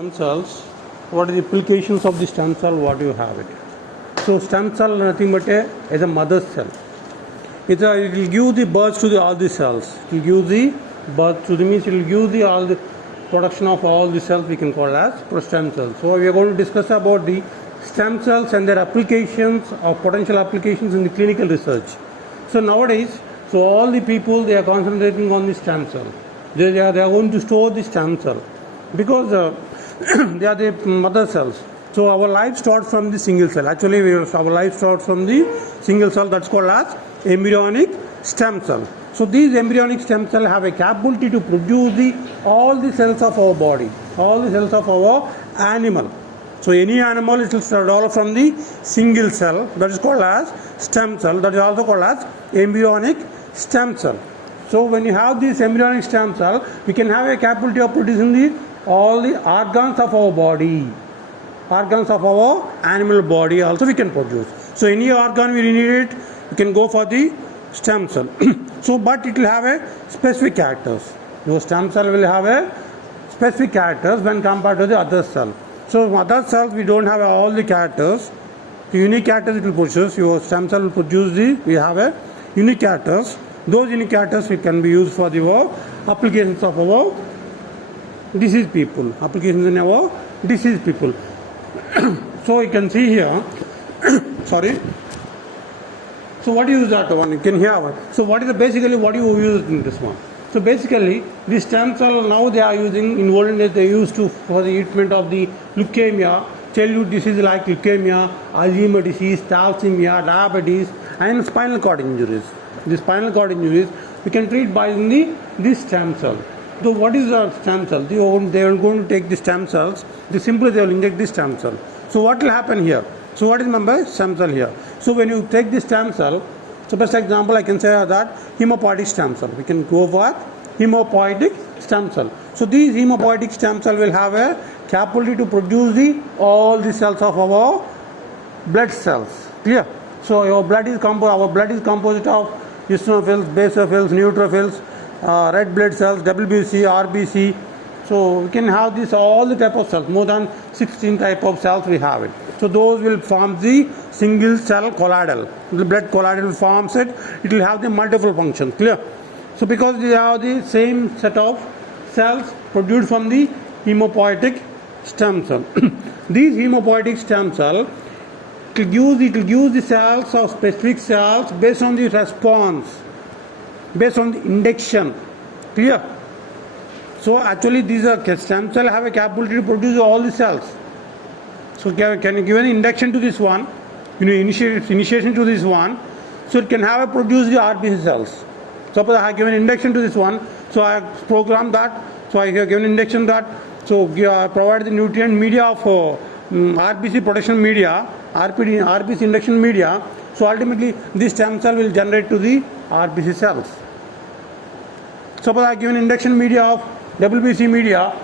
Stem cells, what are the implications of the stem cell, what do you have it? So stem cell nothing but is a mother cell. It will give the birth to all the cells. It will give the birth to the means it will give all the production of all the cells we can call as stem cells. So we are going to discuss about the stem cells and their applications or potential applications in the clinical research. So nowadays, so all the people they are concentrating on the stem cell. They are going to store the stem cell because they are the mother cells. So our life starts from the single cell. Actually, our life starts from the single cell that's called as embryonic stem cell. So these embryonic stem cells have a capability to produce all the cells of our body, all the cells of our animal. So any animal it will develop from the single cell that is called as stem cell, that is also called as embryonic stem cell. So when you have this embryonic stem cell, we can have a capability of producing all the organs of our body, organs of our animal body also we can produce. So any organ we need it, we can go for the stem cell. So but it will have a specific characters. Your stem cell will have a specific characters when compared to the other cell. So other cells we don't have all the characters. The unique characters it will produce. Your stem cell will produce we have a unique characters. Those unique characters we can be used for the applications of our disease people, applications in our disease people. So you can see here, sorry. So what do you use that one? You can hear one. So what is basically what you use in this one? So basically, this stem cell now they are using in olden days they used to for the treatment of the leukemia, childhood disease like leukemia, Alzheimer's disease, thalassemia, diabetes, and spinal cord injuries. The spinal cord injuries we can treat by using this stem cell. So what is the stem cell? They are going to take the stem cells. Simply they will inject the stem cell. So what will happen here? So what is number stem cell here? So when you take the stem cell, so best example I can say that hematopoietic stem cell. We can go for hematopoietic stem cell. So these hematopoietic stem cell will have a capability to produce all the cells of our blood cells. Clear? So our blood is composite of eosinophils, basophils, neutrophils, red blood cells, WBC, RBC. So we can have this all the type of cells, more than 16 type of cells we have it. So those will form the single cell colloidal. The blood colloidal forms it. It will have the multiple functions. Clear? So because they have the same set of cells produced from the hematopoietic stem cell. These hematopoietic stem cell it will give the cells of specific cells based on the response, based on the induction. Clear? So actually these stem cells have a capability to produce all the cells. So can you give an induction to this one? Initiation to this one. So it can have a produce the RBC cells. Suppose I have given induction to this one. So I have programmed that. So I have given induction that. So provide the nutrient media of RBC protection media, RBC induction media. So ultimately this stem cell will generate to the RBC cells. Suppose I have given induction media of WBC media,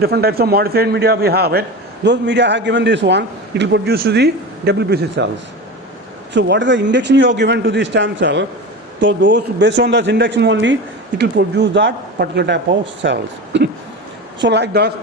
different types of modified media we have it. Those media have given this one, it will produce to the WBC cells. So what is the induction you have given to the stem cell? So those based on that induction only, it will produce that particular type of cells. So like that,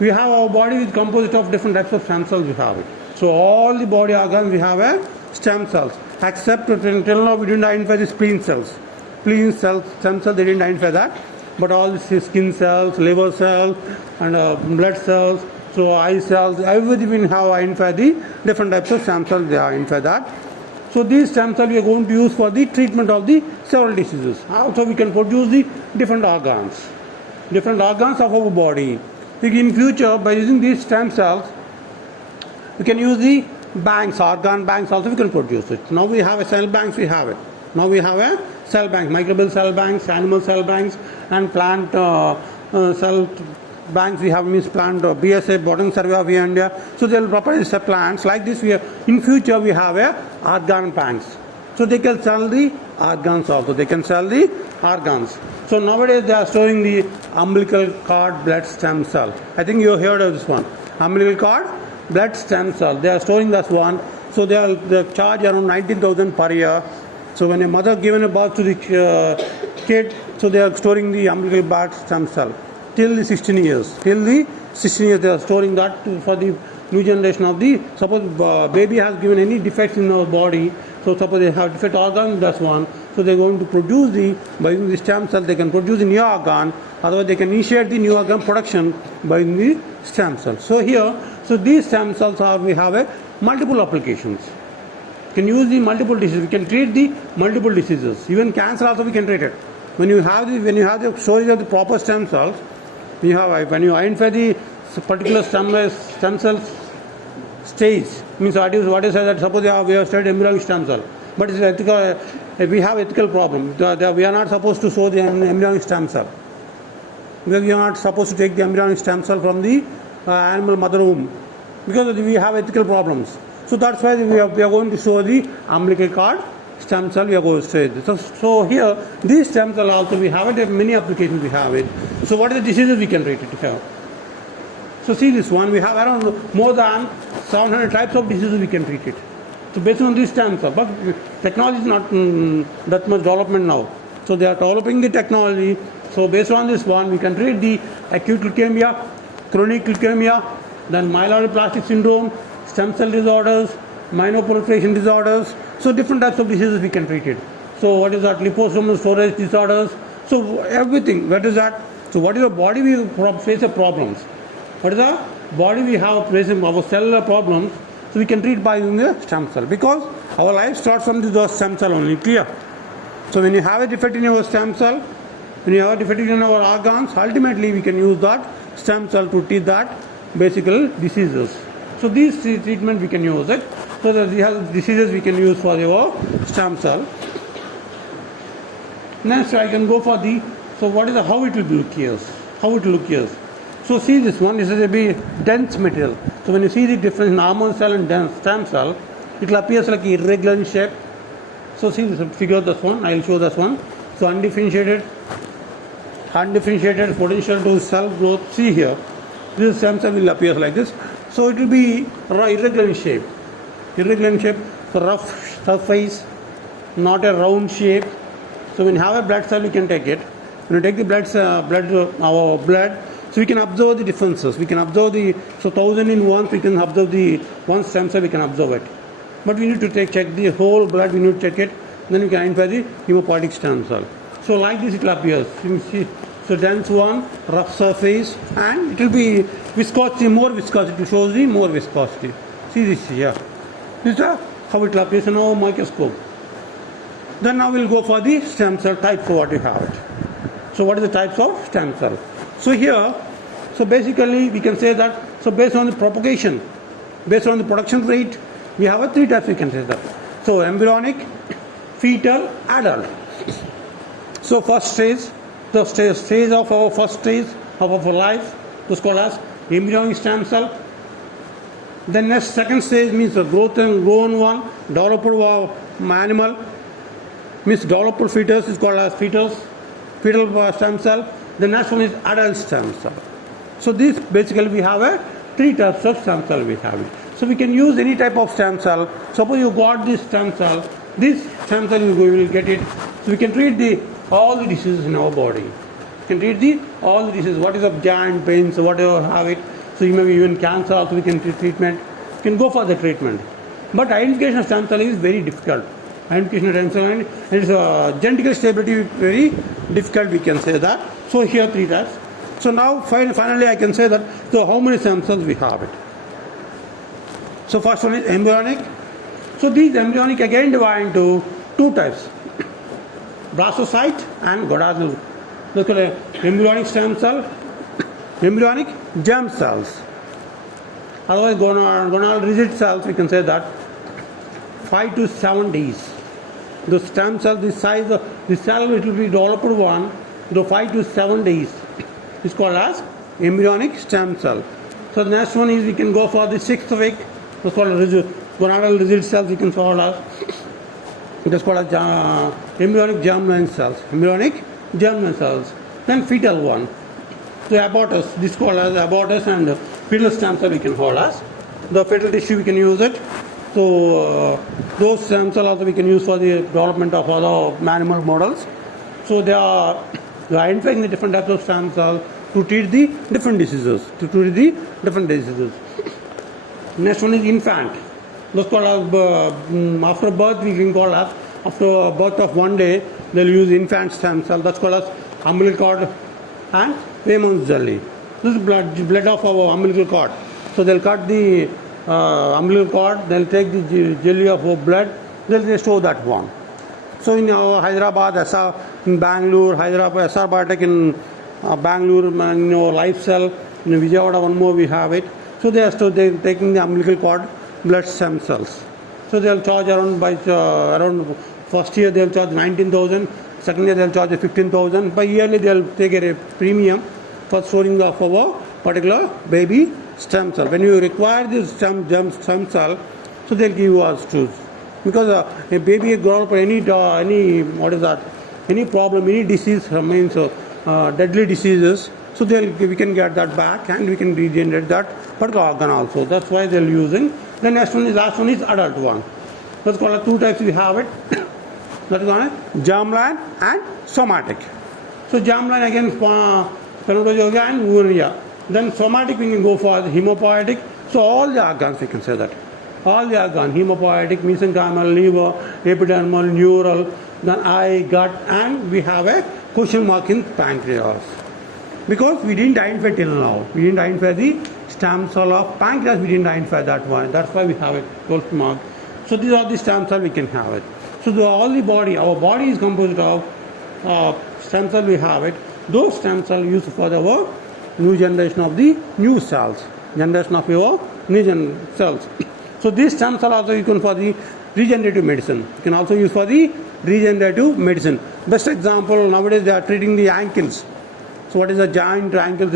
we have our body is composed of different types of stem cells we have it. So all the body organs we have a stem cells, except until now we didn't identify the spleen cells. Spleen cells, stem cells, they didn't identify that. But all the skin cells, liver cells, and blood cells, so eye cells, everything we have identified the different types of stem cells, they are identified that. So these stem cells we are going to use for the treatment of the several diseases. Also we can produce the different organs of our body. In future, by using these stem cells, we can use the banks, organ banks also we can produce it. Now we have a cell banks, we have it. Now we have a cell bank, microbial cell banks, animal cell banks, and plant cell banks we have means plant BSA, Botanic Survey of India. So they will properly set plants like this. In future we have a organ banks. So they can sell the organs also. They can sell the organs. So nowadays they are storing the umbilical cord blood stem cell. I think you heard of this one. Umbilical cord blood stem cell. They are storing this one. So they charge around 19,000 per year. So when a mother given a birth to the kid, so they are storing the umbilical cord stem cell. till the 16 years. Till the 16 years they are storing that for the new generation of the, suppose baby has given any defects in our body, so suppose they have defect organ, that's one, so they are going to produce by using the stem cell, they can produce the new organ, otherwise they can initiate the new organ production by using the stem cell. So here, so these stem cells we have a multiple applications. We can use the multiple diseases, we can treat the multiple diseases, even cancer also we can treat it. When you have the storage of the proper stem cells, when you identify the particular stem cells stage, means what is that, suppose we have studied embryonic stem cell, but it's ethical, we have ethical problem. We are not supposed to sow the embryonic stem cell, because we are not supposed to take the embryonic stem cell from the animal mother womb, because we have ethical problems. So that's why we are going to show the umbilical cord stem cell, we are going to say this. So here, these stem cell also we have it, many applications we have it. So what are the diseases we can treat it here? So see this one, we have around more than 700 types of diseases we can treat it. So based on this stem cell, but technology is not that much development now. So they are developing the technology. So based on this one, we can treat the acute leukemia, chronic leukemia, then myelodysplastic syndrome, stem cell disorders, myeloproliferation disorders. So different types of diseases we can treat it. So what is that? Liposomal storage disorders. So everything. What is that? So what is the body we face the problems? What is the body we have facing our cellular problems? So we can treat by using the stem cell, because our life starts from the stem cell only. Clear? So when you have a defect in your stem cell, when you have a defect in our organs, ultimately we can use that stem cell to treat that basic diseases. So these treatment we can use it. So that we have diseases we can use for your stem cell. Next I can go for so what is how it will look here? How it will look here? So see this one, this is a very dense material. So when you see the difference in hormone cell and dense stem cell, it will appear like irregular in shape. So see this figure, this one, I will show this one. So undifferentiated potential to cell growth. See here, this stem cell will appear like this. So it will be irregular in shape. So rough surface, not a round shape. So when you have a blood cell, you can take it. When you take the blood, so we can observe the differences. We can observe 1,000 in one, we can observe the one stem cell, we can observe it. But we need to check the whole blood, we need to check it, then we can identify the hemopoietic stem cell. So like this it will appear. So dense one, rough surface, and it will be viscosity, more viscosity, it shows the more viscosity. See this here. This is how it will appear in our microscope. Then now we will go for the stem cell type for what we have it. So what is the types of stem cell? So here, so basically we can say that, so based on the propagation, based on the production rate, we have three types we can say that. So embryonic, fetal, adult. So first stage, the stage of our first stage of our life is called as embryonic stem cell. Then next second stage means the grown one, developed animal, means developed fetus is called as fetal stem cell. The next one is adult stem cell. So this basically we have three types of stem cell we have it. So we can use any type of stem cell. Suppose you got this stem cell you will get it. So we can treat all the diseases in our body. We can treat all the diseases. What is of joint pains, whatever have it. So you may be even cancer also we can treatment. You can go for the treatment. But identification of stem cell is very difficult. Identification of stem cell and its genetical stability very difficult, we can say that. So here three types. So now finally I can say that, so how many stem cells we have it. So first one is embryonic. So these embryonic again divide into two types, blastocyte and gonadal. Look at embryonic stem cell, embryonic germ cells. Otherwise gonadal rigid cells, we can say that 5 to 7 days. The stem cell, the size of the cell, it will be developed one, 5 to 7 days. It's called as embryonic stem cell. So the next one is we can go for the 6th week. It's called gonadal rigid cells. We can call as it is called as embryonic germ cells. Embryonic germ cells. Then fetal one. So abortus. This is called as abortus and fetal stem cell. We can call as the fetal tissue. We can use it. So those stem cells also we can use for the development of other animal models. So they are identifying the different types of stem cells. to treat the different diseases. Next one is infant. That's called as, after birth we can call as, after birth of 1 day, they'll use infant stem cell. That's called as umbilical cord and Weymouth's jelly. This is blood of our umbilical cord. So they'll cut the umbilical cord, they'll take the jelly of our blood, they'll store that one. So in Hyderabad, in Bangalore, Hyderabad, SR Biotech in Bangalore, Life Cell, in Vijayawada, one more we have it. So they're taking the umbilical cord blood stem cells. So they'll charge around first year they'll charge 19,000, second year they'll charge 15,000. By yearly they'll take a premium for storing of our particular baby stem cell. When you require this stem cell, so they'll give us to. Because a baby grow up with any problem, any disease, means deadly diseases, so we can get that back and we can regenerate that particular organ also. That's why they're using. The last one is adult one. Let's call it two types we have it. That is one germline and somatic. So germline again spermatozoa and oonia. Then somatic we can go for the hemopoietic. So all the organs we can say that. All the organs, hemopoietic, mesenchymal, liver, epidermal, neural, then eye, gut, and we have a question mark in pancreas. Because we didn't identify till now. We didn't identify the stem cell of pancreas, we didn't identify that one. That's why we have a question mark. So these are the stem cells we can have it. So all the body, our body is composed of stem cells we have it. Those stem cells used for our new generation of the new cells. Generation of your new cells. So these stem cells also you can for the regenerative medicine. You can also use for the regenerative medicine. Best example, nowadays they are treating the ankles. So what is a giant ankle?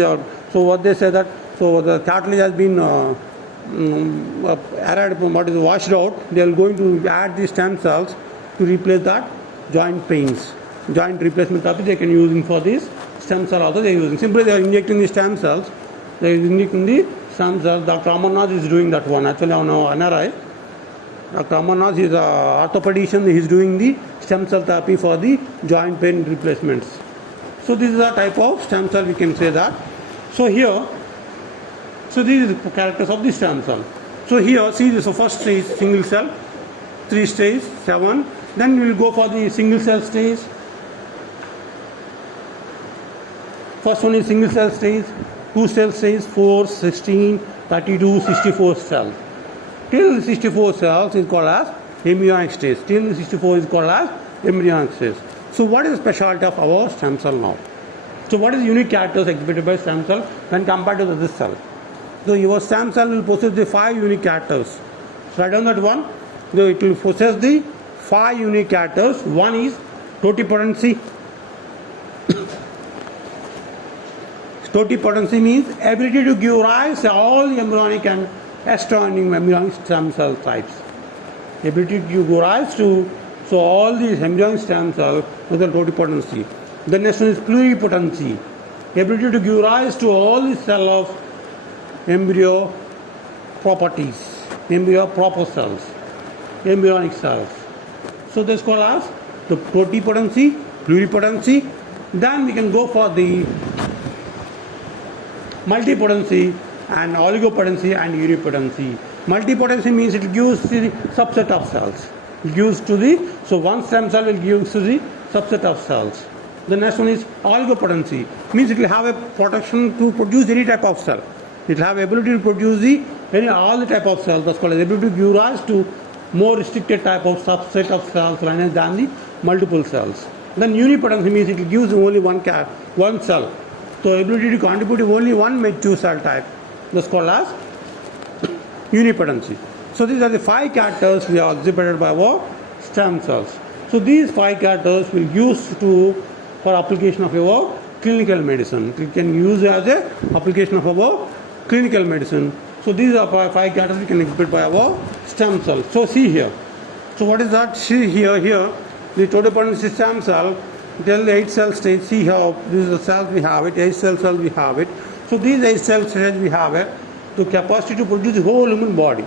So what they say that, so the cartilage has been washed out. They are going to add the stem cells to replace that joint pains. Joint replacement therapy they can use for this stem cell also they are using. Simply they are injecting the stem cells. They are injecting the stem cells. Dr. Amarnath is doing that one. Actually on NRI. Dr. Amarnath is an orthopedician. He is doing the stem cell therapy for the joint pain replacements. So this is a type of stem cell we can say that. So here, so these are the characters of the stem cell. So here, see this, so first stage single cell, 3 stage, 7. Then we will go for the single cell stage. First one is single cell stage, 2 cell stage, 4, 16, 32, 64 cells. Till 64 cells is called as embryonic stage. Till 64 is called as embryonic stage. So what is the specialty of our stem cell now? So what is the unique characters exhibited by stem cell when compared to this cell? So your stem cell will possess the 5 unique characters. So write down that one. So it will possess the 5 unique characters. One is totipotency. Totipotency means ability to give rise to all the embryonic and extra-ending embryonic stem cell types. Ability to give rise to all these embryonic stem cells is the totipotency. The next one is pluripotency. Ability to give rise to all the cell of embryo properties, embryo proper cells, embryonic cells. So this is called as the totipotency, pluripotency. Then we can go for the multipotency and oligopotency and unipotency. Multipotency means it gives the subset of cells. It gives to the, so one stem cell will give to the subset of cells. The next one is oligopotency, means it will have a protection to produce any type of cell. It will have ability to produce all the type of cells. That's called ability to give rise to more restricted type of subset of cells than the multiple cells. Then unipotency means it gives only one cell. So ability to contribute to only one mature cell type. That's called as unipotency. So these are the 5 characters we are exhibited by our stem cells. So these 5 characters will use for application of our clinical medicine. We can use as a application of our clinical medicine. So these are 5 characters we can exhibit by our stem cells. So see here. So what is that? See here. The totipotency stem cell. Tell the 8 cell stage. See how this is the cells we have it. 8 cell we have it. So these 8 cell stage we have it. The capacity to produce the whole human body.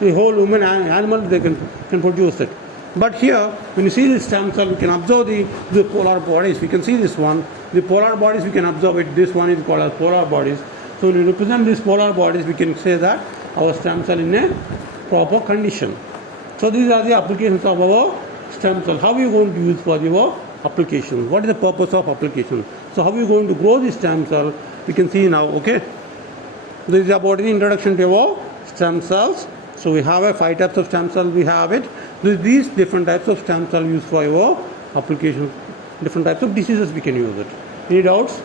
The whole human animal they can produce it. But here, when you see this stem cell, we can observe the polar bodies. We can see this one. The polar bodies we can observe it. This one is called as polar bodies. So when we represent these polar bodies, we can say that our stem cell in a proper condition. So these are the applications of our stem cell. How are you going to use for your application? What is the purpose of application? So how are you going to grow the stem cell? We can see now, okay? This is about the introduction to our stem cells. So we have 5 types of stem cells, we have it. These different types of stem cell used for your application. Different types of diseases we can use it. Any doubts?